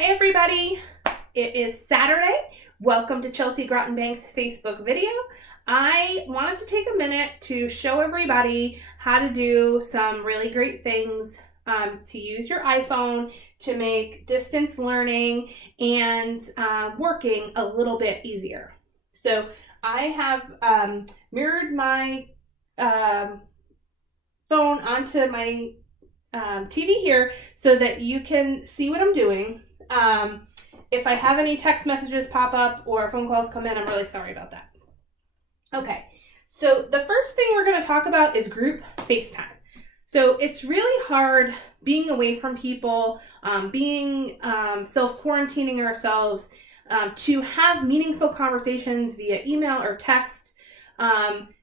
Hi everybody, it is Saturday. Welcome to Chelsea Grottenbank's Facebook video. I wanted to take a minute to show everybody how to do some really great things to use your iPhone to make distance learning and working a little bit easier. So I have mirrored my phone onto my TV here so that you can see what I'm doing. If I have any text messages pop up or phone calls come in, I'm really sorry about that. Okay, so the first thing we're going to talk about is group FaceTime. So it's really hard being away from people, being self-quarantining ourselves, to have meaningful conversations via email or text.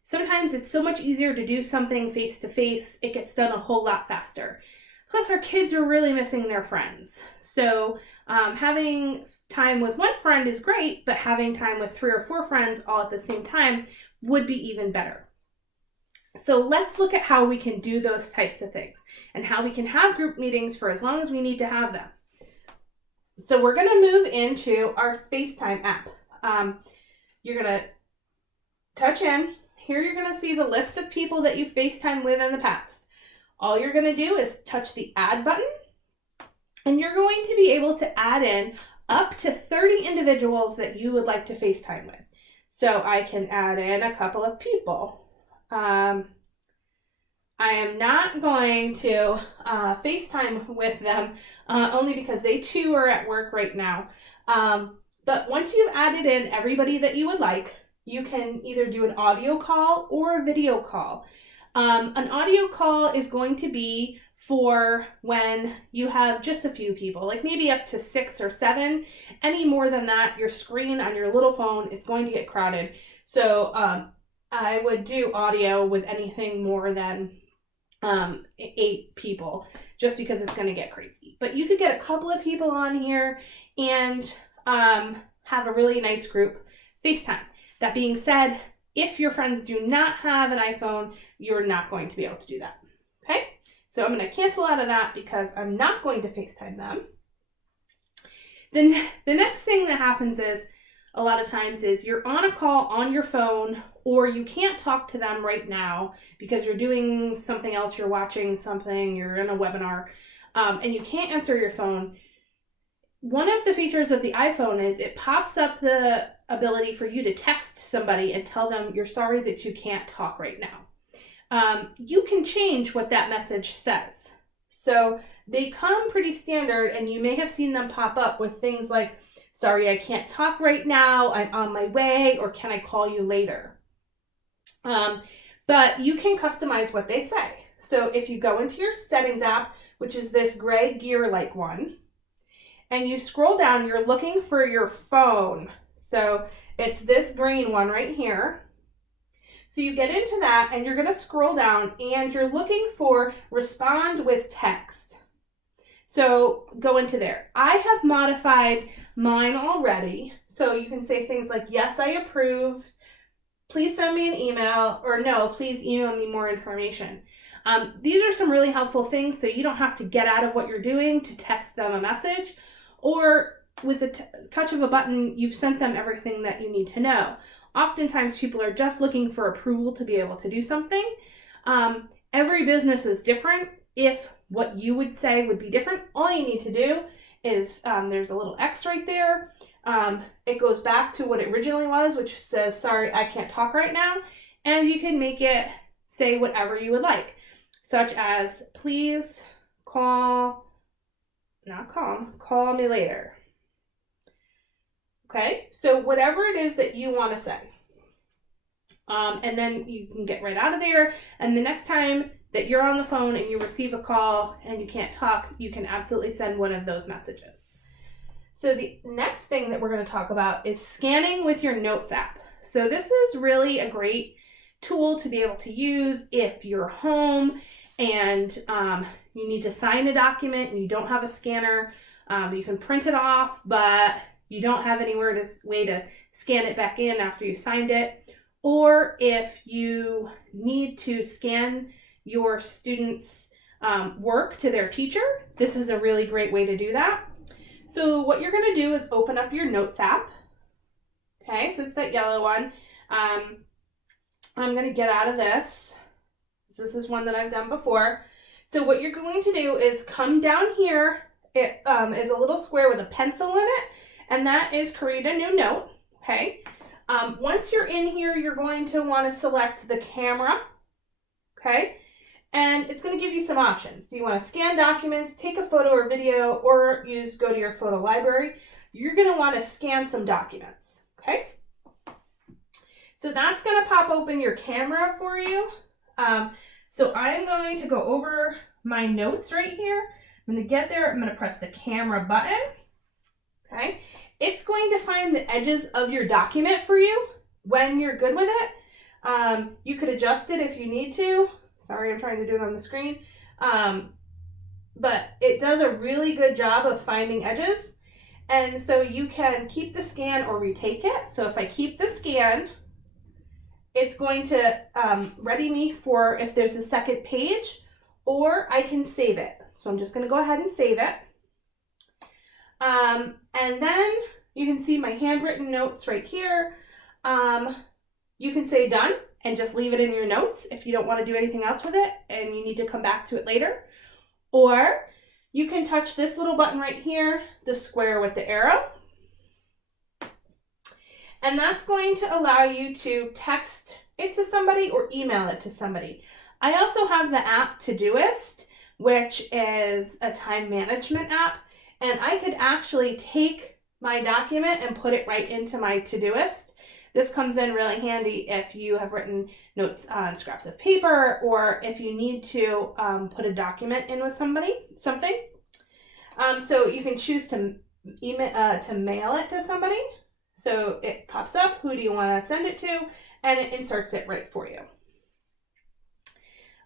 Sometimes it's so much easier to do something face-to-face. It gets done a whole lot faster. Plus, our kids are really missing their friends. So having time with one friend is great, but having time with 3 or 4 friends all at the same time would be even better. So let's look at how we can do those types of things and how we can have group meetings for as long as we need to have them. So we're going to move into our FaceTime app. You're going to touch in. Here you're going to see the list of people that you've FaceTimed with in the past. All you're going to do is touch the add button, and you're going to be able to add in up to 30 individuals that you would like to FaceTime with. So I can add in a couple of people. I am not going to FaceTime with them only because they too are at work right now. But once you've added in everybody that you would like, you can either do an audio call or a video call. An audio call is going to be for when you have just a few people, like maybe up to 6 or 7. Any more than that, your screen on your little phone is going to get crowded. So I would do audio with anything more than 8 people, just because it's going to get crazy. But you could get a couple of people on here and have a really nice group FaceTime. That being said, if your friends do not have an iPhone, you're not going to be able to do that. Okay? So I'm going to cancel out of that because I'm not going to FaceTime them. Then the next thing that happens is, a lot of times, is you're on a call on your phone, or you can't talk to them right now because you're doing something else, you're watching something, you're in a webinar, and you can't answer your phone. One of the features of the iPhone is it pops up the ability for you to text somebody and tell them you're sorry that you can't talk right now. You can change what that message says. So they come pretty standard, and you may have seen them pop up with things like, sorry, I can't talk right now, I'm on my way, or can I call you later? But you can customize what they say. So if you go into your settings app, which is this gray gear-like one, and you scroll down, you're looking for your phone. So it's this green one right here. So you get into that, and you're going to scroll down, and you're looking for respond with text. So go into there. I have modified mine already. So you can say things like, yes, I approve. Please send me an email, or no, please email me more information. These are some really helpful things, so you don't have to get out of what you're doing to text them a message, or with the touch of a button, you've sent them everything that you need to know. Oftentimes, people are just looking for approval to be able to do something. Every business is different. If what you would say would be different, all you need to do is, there's a little X right there. It goes back to what it originally was, which says, sorry, I can't talk right now. And you can make it say whatever you would like, such as, please call me later. Okay, so whatever it is that you want to say. And then you can get right out of there. And the next time that you're on the phone and you receive a call and you can't talk, you can absolutely send one of those messages. So the next thing that we're going to talk about is scanning with your Notes app. So this is really a great tool to be able to use if you're home and you need to sign a document and you don't have a scanner. You can print it off, but you don't have anywhere way to scan it back in after you signed it. Or if you need to scan your students' work to their teacher, this is a really great way to do that. So what you're going to do is open up your Notes app. Okay, so it's that yellow one. I'm going to get out of this. This is one that I've done before. So what you're going to do is come down here. It is a little square with a pencil in it, and that is create a new note. Okay. Once you're in here, you're going to want to select the camera. Okay. And it's going to give you some options. Do you want to scan documents, take a photo or video, or go to your photo library? You're going to want to scan some documents. Okay. So that's going to pop open your camera for you. So I'm going to go over my notes right here. I'm going to get there. I'm going to press the camera button. Okay. It's going to find the edges of your document for you when you're good with it. You could adjust it if you need to. Sorry, I'm trying to do it on the screen. But it does a really good job of finding edges. And so you can keep the scan or retake it. So if I keep the scan, it's going to ready me for if there's a second page, or I can save it. So I'm just going to go ahead and save it. And then you can see my handwritten notes right here. You can say done and just leave it in your notes if you don't want to do anything else with it and you need to come back to it later. Or you can touch this little button right here, the square with the arrow. And that's going to allow you to text it to somebody or email it to somebody. I also have the app Todoist, which is a time management app. And I could actually take my document and put it right into my Todoist. This comes in really handy if you have written notes on scraps of paper, or if you need to put a document in with something. So you can choose to mail it to somebody. So it pops up, who do you want to send it to, and it inserts it right for you.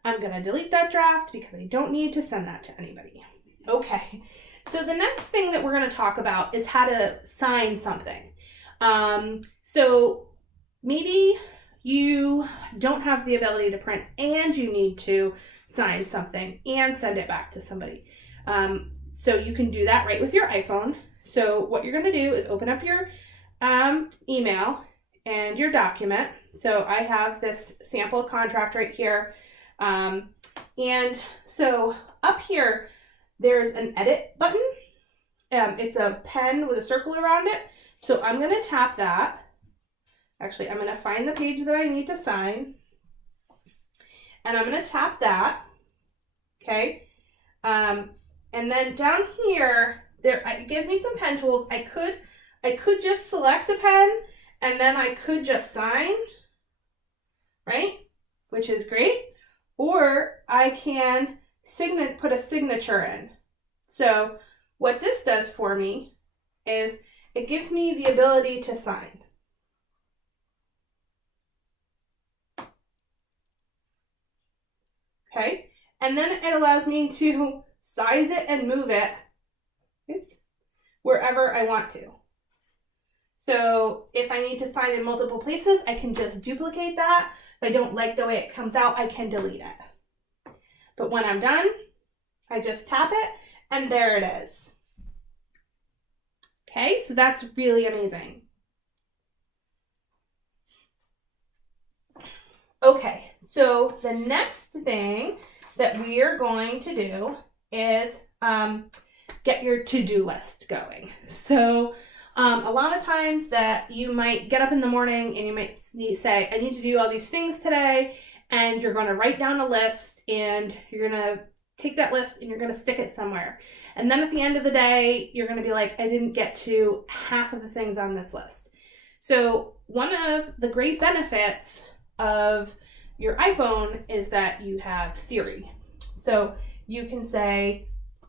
I'm going to delete that draft because I don't need to send that to anybody. Okay, so the next thing that we're going to talk about is how to sign something. So maybe you don't have the ability to print and you need to sign something and send it back to somebody. So you can do that right with your iPhone. So what you're going to do is open up your email and your document. So I have this sample contract right here. And so up here, there's an edit button. It's a pen with a circle around it. So I'm going to tap that. Actually, I'm going to find the page that I need to sign. And I'm going to tap that. Okay. And then down here, it gives me some pen tools. I could just select a pen and then I could just sign, right? Which is great. Or I can put a signature in. So what this does for me is it gives me the ability to sign. Okay, and then it allows me to size it and move it, wherever I want to. So if I need to sign in multiple places, I can just duplicate that. If I don't like the way it comes out, I can delete it. But when I'm done, I just tap it, and there it is. Okay, so that's really amazing. Okay, so the next thing that we are going to do is get your to-do list going. So a lot of times that you might get up in the morning and you might say, I need to do all these things today, and you're going to write down a list and you're going to take that list and you're going to stick it somewhere. And then at the end of the day, you're going to be like, I didn't get to half of the things on this list. So one of the great benefits of your iPhone is that you have Siri. So you can say,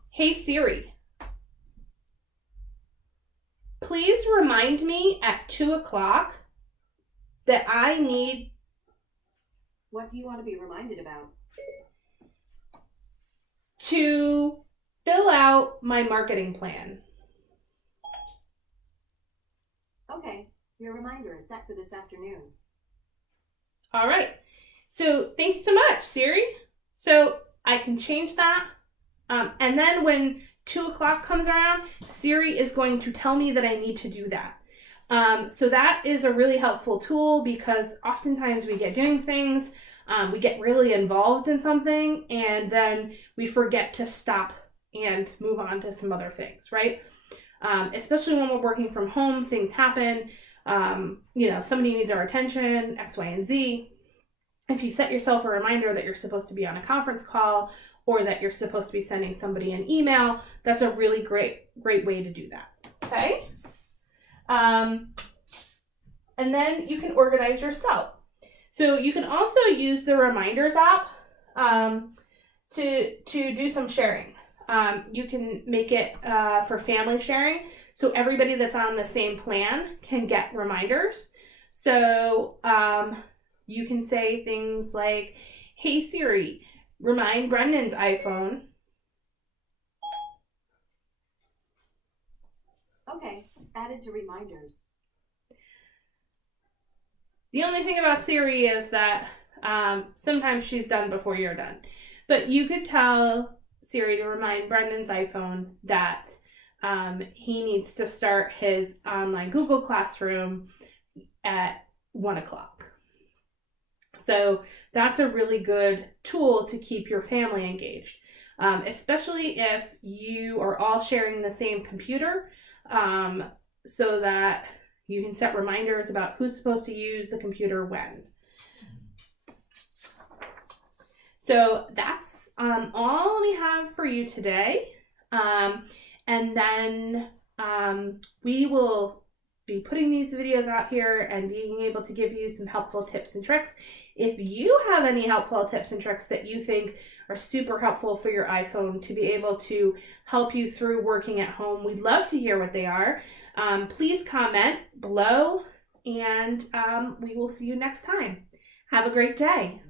hey Siri, please remind me at 2:00 that I need... What do you want to be reminded about? To fill out my marketing plan. Okay, your reminder is set for this afternoon. All right. So thank you so much, Siri. So I can change that. And then when 2 o'clock comes around, Siri is going to tell me that I need to do that. So that is a really helpful tool because oftentimes we get doing things, we get really involved in something, and then we forget to stop and move on to some other things, right? Especially when we're working from home, things happen. Somebody needs our attention, X, Y, and Z. If you set yourself a reminder that you're supposed to be on a conference call or that you're supposed to be sending somebody an email, that's a really great way to do that. Okay? And then you can organize yourself. So you can also use the Reminders app to do some sharing. You can make it for family sharing, so everybody that's on the same plan can get reminders. So you can say things like, "Hey Siri, remind Brendan's iPhone." Okay, added to reminders. The only thing about Siri is that sometimes she's done before you're done. But you could tell Siri to remind Brendan's iPhone that he needs to start his online Google Classroom at 1 o'clock. So that's a really good tool to keep your family engaged, especially if you are all sharing the same computer, so that you can set reminders about who's supposed to use the computer when. So that's all we have for you today. And then we will be putting these videos out here and being able to give you some helpful tips and tricks. If you have any helpful tips and tricks that you think are super helpful for your iPhone to be able to help you through working at home, we'd love to hear what they are. Please comment below, and we will see you next time. Have a great day.